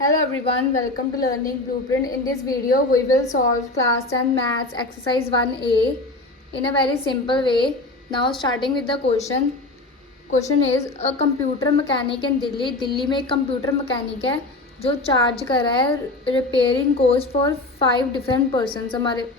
Hello everyone, welcome to Learning Blueprint. In this video, we will solve class 10 maths exercise 1A in a very simple way. Now starting with the question. Question is a computer mechanic in Delhi. Delhi में एक computer mechanic है जो charge कर रहा है repairing cost for 5 different persons. हमारे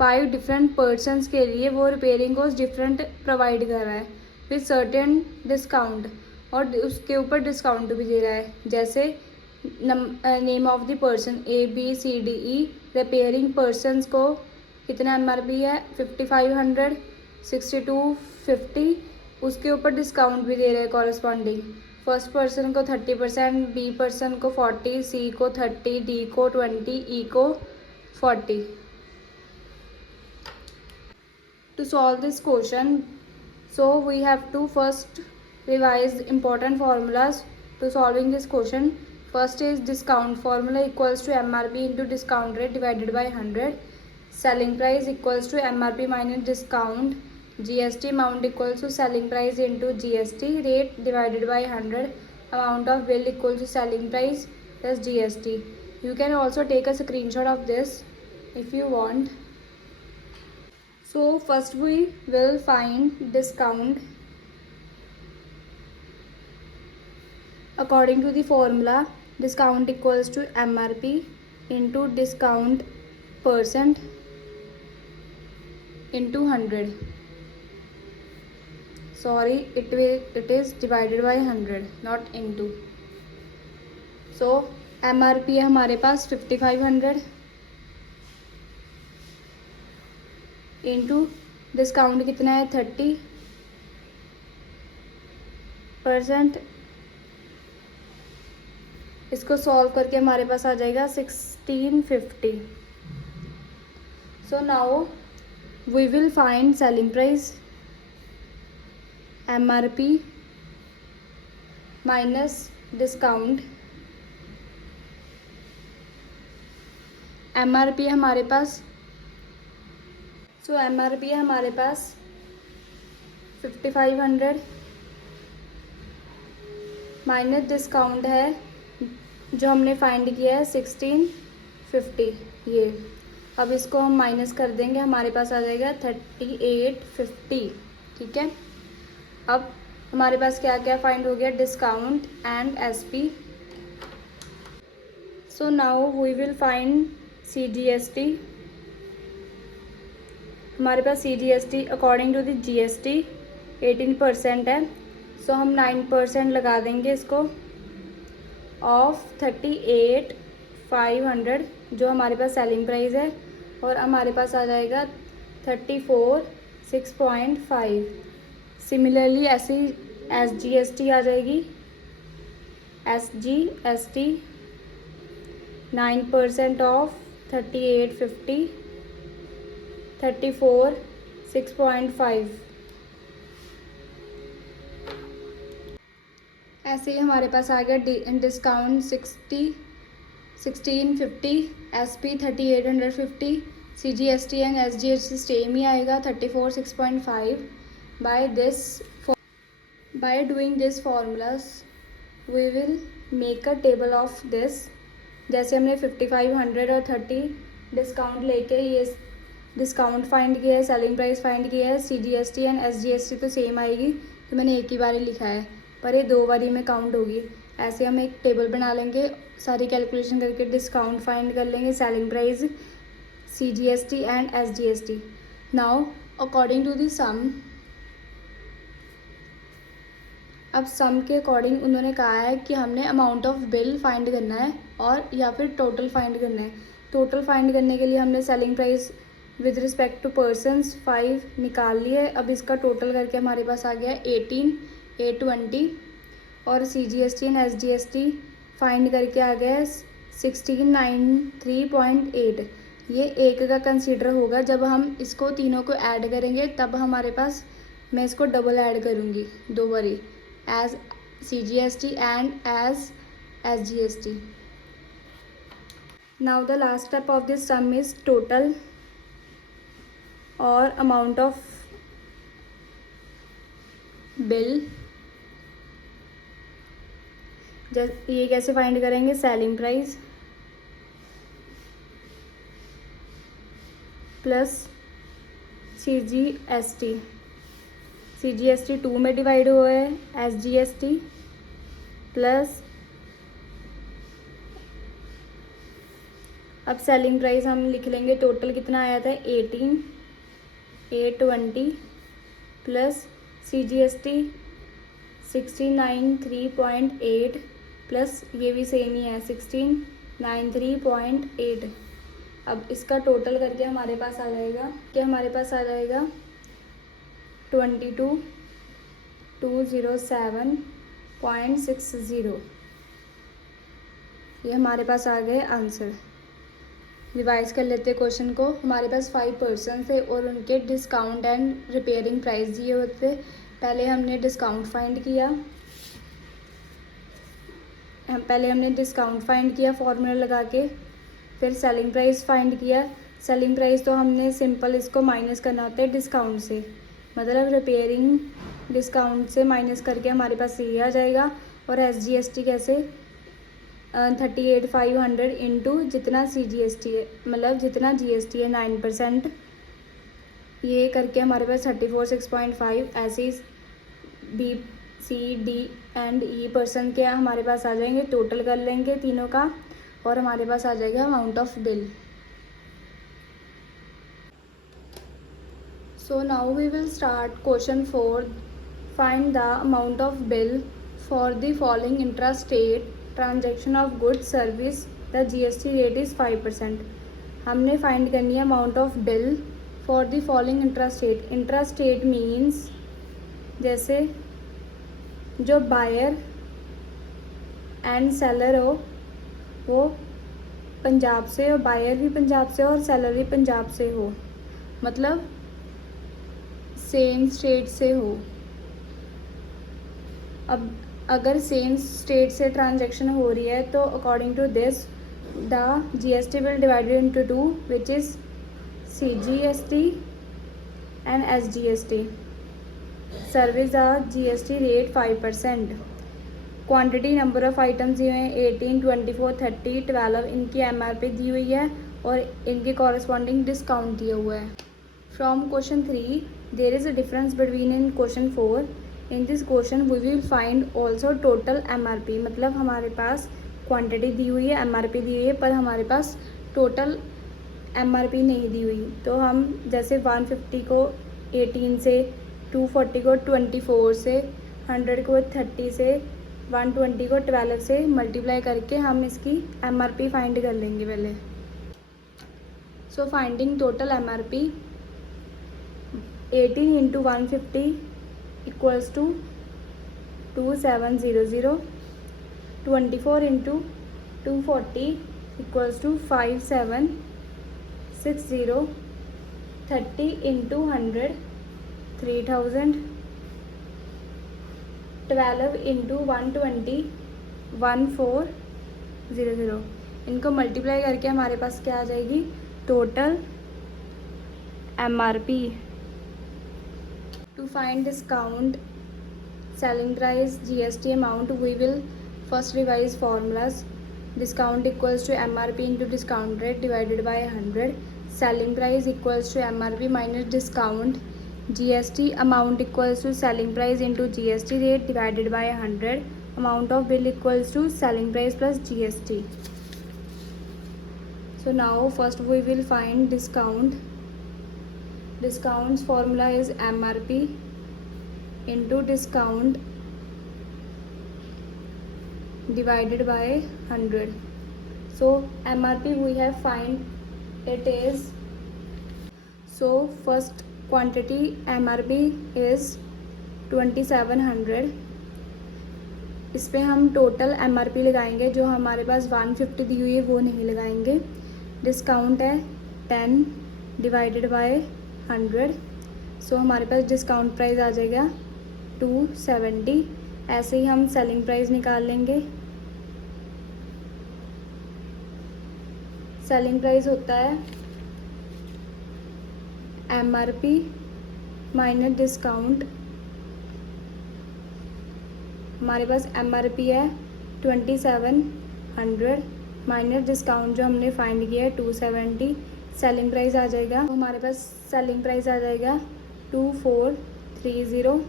5 different persons के लिए वो रिपेयरिंग कॉस्ट डिफरेंट प्रोवाइड कर रहा है विथ सर्टेन डिस्काउंट, और उसके ऊपर डिस्काउंट भी दे रहा है. जैसे name of the person ABCDE. Repairing persons को कितना MRP है 5500, 6250. उसके ऊपर डिस्काउंट भी दे रहे हैं कॉरस्पॉन्डिंग. फर्स्ट पर्सन को 30%, बी पर्सन को 40, सी को 30, डी को 20, ई को 40. To solve this question, so we have to first revise important formulas to solving this question. First is discount formula equals to MRP into discount rate divided by 100. Selling price equals to MRP minus discount. GST amount equals to selling price into GST rate divided by 100. Amount of bill equals to selling price plus GST. You can also take a screenshot of this if you want. So first we will find discount. According to the formula, discount equals to MRP into discount percent into 100. Sorry, it is divided by 100, not into. So MRP है हमारे पास 5500 into discount कितना है 30%. इसको solve करके हमारे पास आ जाएगा 1650. So now we will find selling price MRP minus discount. MRP हमारे पास MRP है हमारे पास 5500 माइनस डिस्काउंट है जो हमने फाइंड किया है 1650. ये अब इसको हम माइनस कर देंगे, हमारे पास आ जाएगा 3850. ठीक है. अब हमारे पास क्या क्या फाइंड हो गया, discount and SP. So now we will find CGST. हमारे पास CGST according to the GST 18% है. सो हम 9% लगा देंगे इसको ऑफ 38,500 जो हमारे पास सेलिंग प्राइस है, और हमारे पास आ जाएगा 34,6.5. सिमिलरली ऐसी SGST आ जाएगी. SGST 9% of 3850, 34,6.5. ऐसे ही हमारे पास आ गया discount 1650, SP 3850, CGST and SGST same ही आएगा 34,6.5. By doing this formulas we will make a table of this. जैसे हमने 5500 और 30 डिस्काउंट लेके ये डिस्काउंट फाइंड किया है, सेलिंग प्राइस फाइंड किया है. CGST एंड SGST तो सेम आएगी, तो मैंने एक ही बार लिखा है, पर ये 2 बारी में काउंट होगी. ऐसे हम एक टेबल बना लेंगे, सारी कैलकुलेशन करके डिस्काउंट फाइंड कर लेंगे, selling price, CGST and SGST. Now according to the sum, अब सम के अकॉर्डिंग उन्होंने कहा है कि हमने अमाउंट ऑफ बिल फाइंड करना है और या फिर टोटल फाइंड करना है. टोटल फाइंड करने के लिए हमने selling price with respect to persons 5 निकाल लिए. अब इसका टोटल करके हमारे पास आ गया 18,820, और CGST एंड SGST फाइंड करके आ गया 1693.8. ये एक का कंसीडर होगा, जब हम इसको तीनों को ऐड करेंगे तब हमारे पास, मैं इसको डबल ऐड करूँगी 2 बारी, as CGST and as SGST. Now the last step of this sum is total or amount of bill ये कैसे फाइंड करेंगे, selling price plus CGST। CGST 2 में डिवाइड हुआ है, SGST प्लस, अब सेलिंग प्राइस हम लिख लेंगे, टोटल कितना आया था 18,820 प्लस CGST 1693.8 प्लस ये भी सेम ही है 1693.8। अब इसका टोटल करके हमारे पास आ जाएगा, क्या हमारे पास आ जाएगा 22,207.60। ये हमारे पास आ गए आंसर। रिवाइज कर लेते हैं क्वेश्चन को। हमारे पास 5 पर्सन थे और उनके डिस्काउंट एंड रिपेयरिंग प्राइस दिए होते। पहले हमने डिस्काउंट फाइंड किया फॉर्मूला लगा के, फिर सेलिंग प्राइस फाइंड किया। सेलिंग प्राइस तो हमने सिंपल इसको माइनस करना होता है डिस्काउंट से, मतलब रिपेयरिंग डिस्काउंट से माइनस करके हमारे पास ये आ जाएगा। और SGST कैसे 38,500 इंटू जितना CGST है, मतलब जितना GST है 9%, ये करके हमारे पास 34,650। ऐसे ही BCD एंड E पर्सन के हमारे पास आ जाएंगे। टोटल कर लेंगे तीनों का और हमारे पास आ जाएगा amount of bill. So now we will start question 4। Find the amount of bill for the following intrastate transaction of goods service, the GST rate is 5%। हमने फाइंड करनी है amount of bill for the following intrastate. Intrastate means जैसे जो buyer and seller हो वो पंजाब से हो, buyer भी पंजाब से हो और सेलर भी पंजाब से हो, मतलब सेम स्टेट से हो। अब अगर सेम स्टेट से ट्रांजैक्शन हो रही है तो according to this the GST will divided into 2 which is CGST and SGST। Service the GST rate 5%। Quantity number of items दिए हुए हैं 18, 24, 30, 12। इनकी MRP दी हुई है और इनके कॉरस्पॉन्डिंग डिस्काउंट दिया हुआ है। From question 3 there is a difference between in question 4। In this question we will find also total MRP, मतलब हमारे पास क्वांटिटी दी हुई है, MRP दी हुई है, पर हमारे पास टोटल MRP नहीं दी हुई। तो हम जैसे 150 को 18 से, 240 को 24 से, 100 को 30 से, 120 को 12 से मल्टीप्लाई करके हम इसकी MRP फाइंड कर लेंगे पहले। So finding total MRP 18 into 150 equals to 2700, 24 into 240 equals to 5760, 30 into 100 3000, 12 into 120 1400। इनको मल्टीप्लाई करके हमारे पास क्या आ जाएगी, total MRP। To find discount, selling price, GST amount, we will first revise formulas. Discount equals to MRP into discount rate divided by 100. Selling price equals to MRP minus discount. GST amount equals to selling price into GST rate divided by 100. Amount of bill equals to selling price plus GST. So now first we will find discount. Discount's formula is MRP into discount divided by 100. So MRP we have find it is, so first quantity MRP is 2700। इस पे हम total MRP लगाएंगे, जो हमारे पास 150 दी हुई है वो नहीं लगाएंगे। डिस्काउंट है 10 डिवाइडेड बाय 100। सो हमारे पास डिस्काउंट प्राइस आ जाएगा 270। ऐसे ही हम सेलिंग प्राइस निकाल लेंगे। सेलिंग प्राइस होता है MRP माइनस डिस्काउंट। हमारे पास MRP है 2700 माइनस डिस्काउंट जो हमने फाइंड किया है 270, सेलिंग प्राइस आ जाएगा, तो हमारे पास सेलिंग प्राइस आ जाएगा 2430।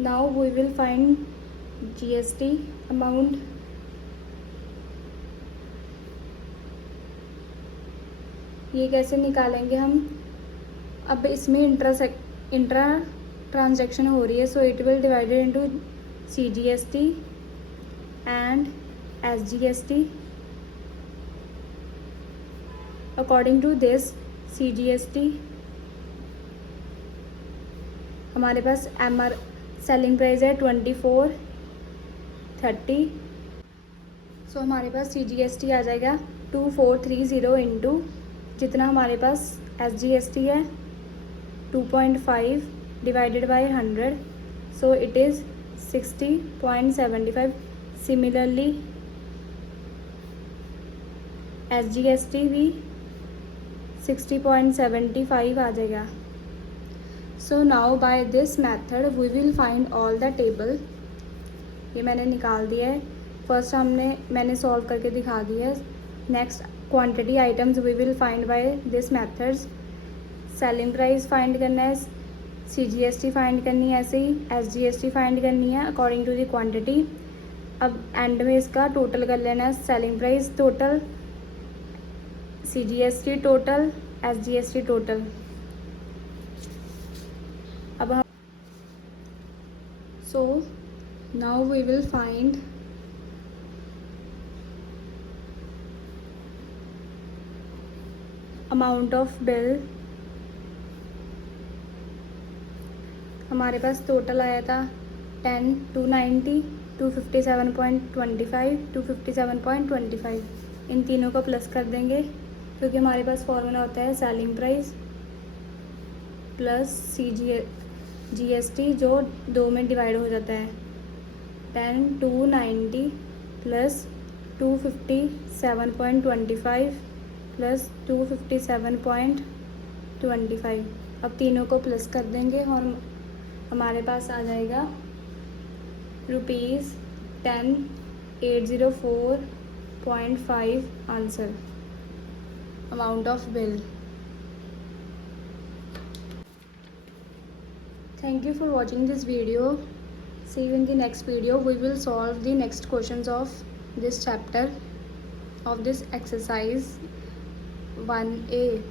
Now we will find GST amount. ये कैसे निकालेंगे हम? अब इसमें इंट्रा ट्रांजैक्शन हो रही है, so it will divided into CGST and SGST। According to this CGST हमारे पास सेलिंग प्राइस है 2430, सो हमारे पास CGST आ जाएगा 2430 इंटू जितना हमारे पास SGST है 2.5 divided by 100, so it is 60.75। Similarly SGST भी 60.75 आ जाएगा। So now by this method we will find all the table. ये मैंने निकाल दिया है, फर्स्ट मैंने सॉल्व करके दिखा दिया है। Next quantity items we will find by this methods. Selling price find करना है, CGST फाइंड करनी है, ऐसे ही SGST फाइंड करनी है अकॉर्डिंग टू द क्वांटिटी। अब एंड में इसका टोटल कर लेना है, selling price total, CGST total, SGST total. अब हम so now we will find amount of bill. हमारे पास टोटल आया था 10, 290, 257.25, 257.25। इन तीनों को प्लस कर देंगे क्योंकि हमारे पास फॉर्मूला होता है सेलिंग प्राइस प्लस GST जो 2 में डिवाइड हो जाता है। 10, 290 प्लस 257.25 प्लस 257.25। अब तीनों को प्लस कर देंगे और हमारे पास आ जाएगा ₹10,804.5 answer, amount of bill. Thank you for watching this video. See you in the next video. We will solve the next questions of this chapter of this exercise 1A.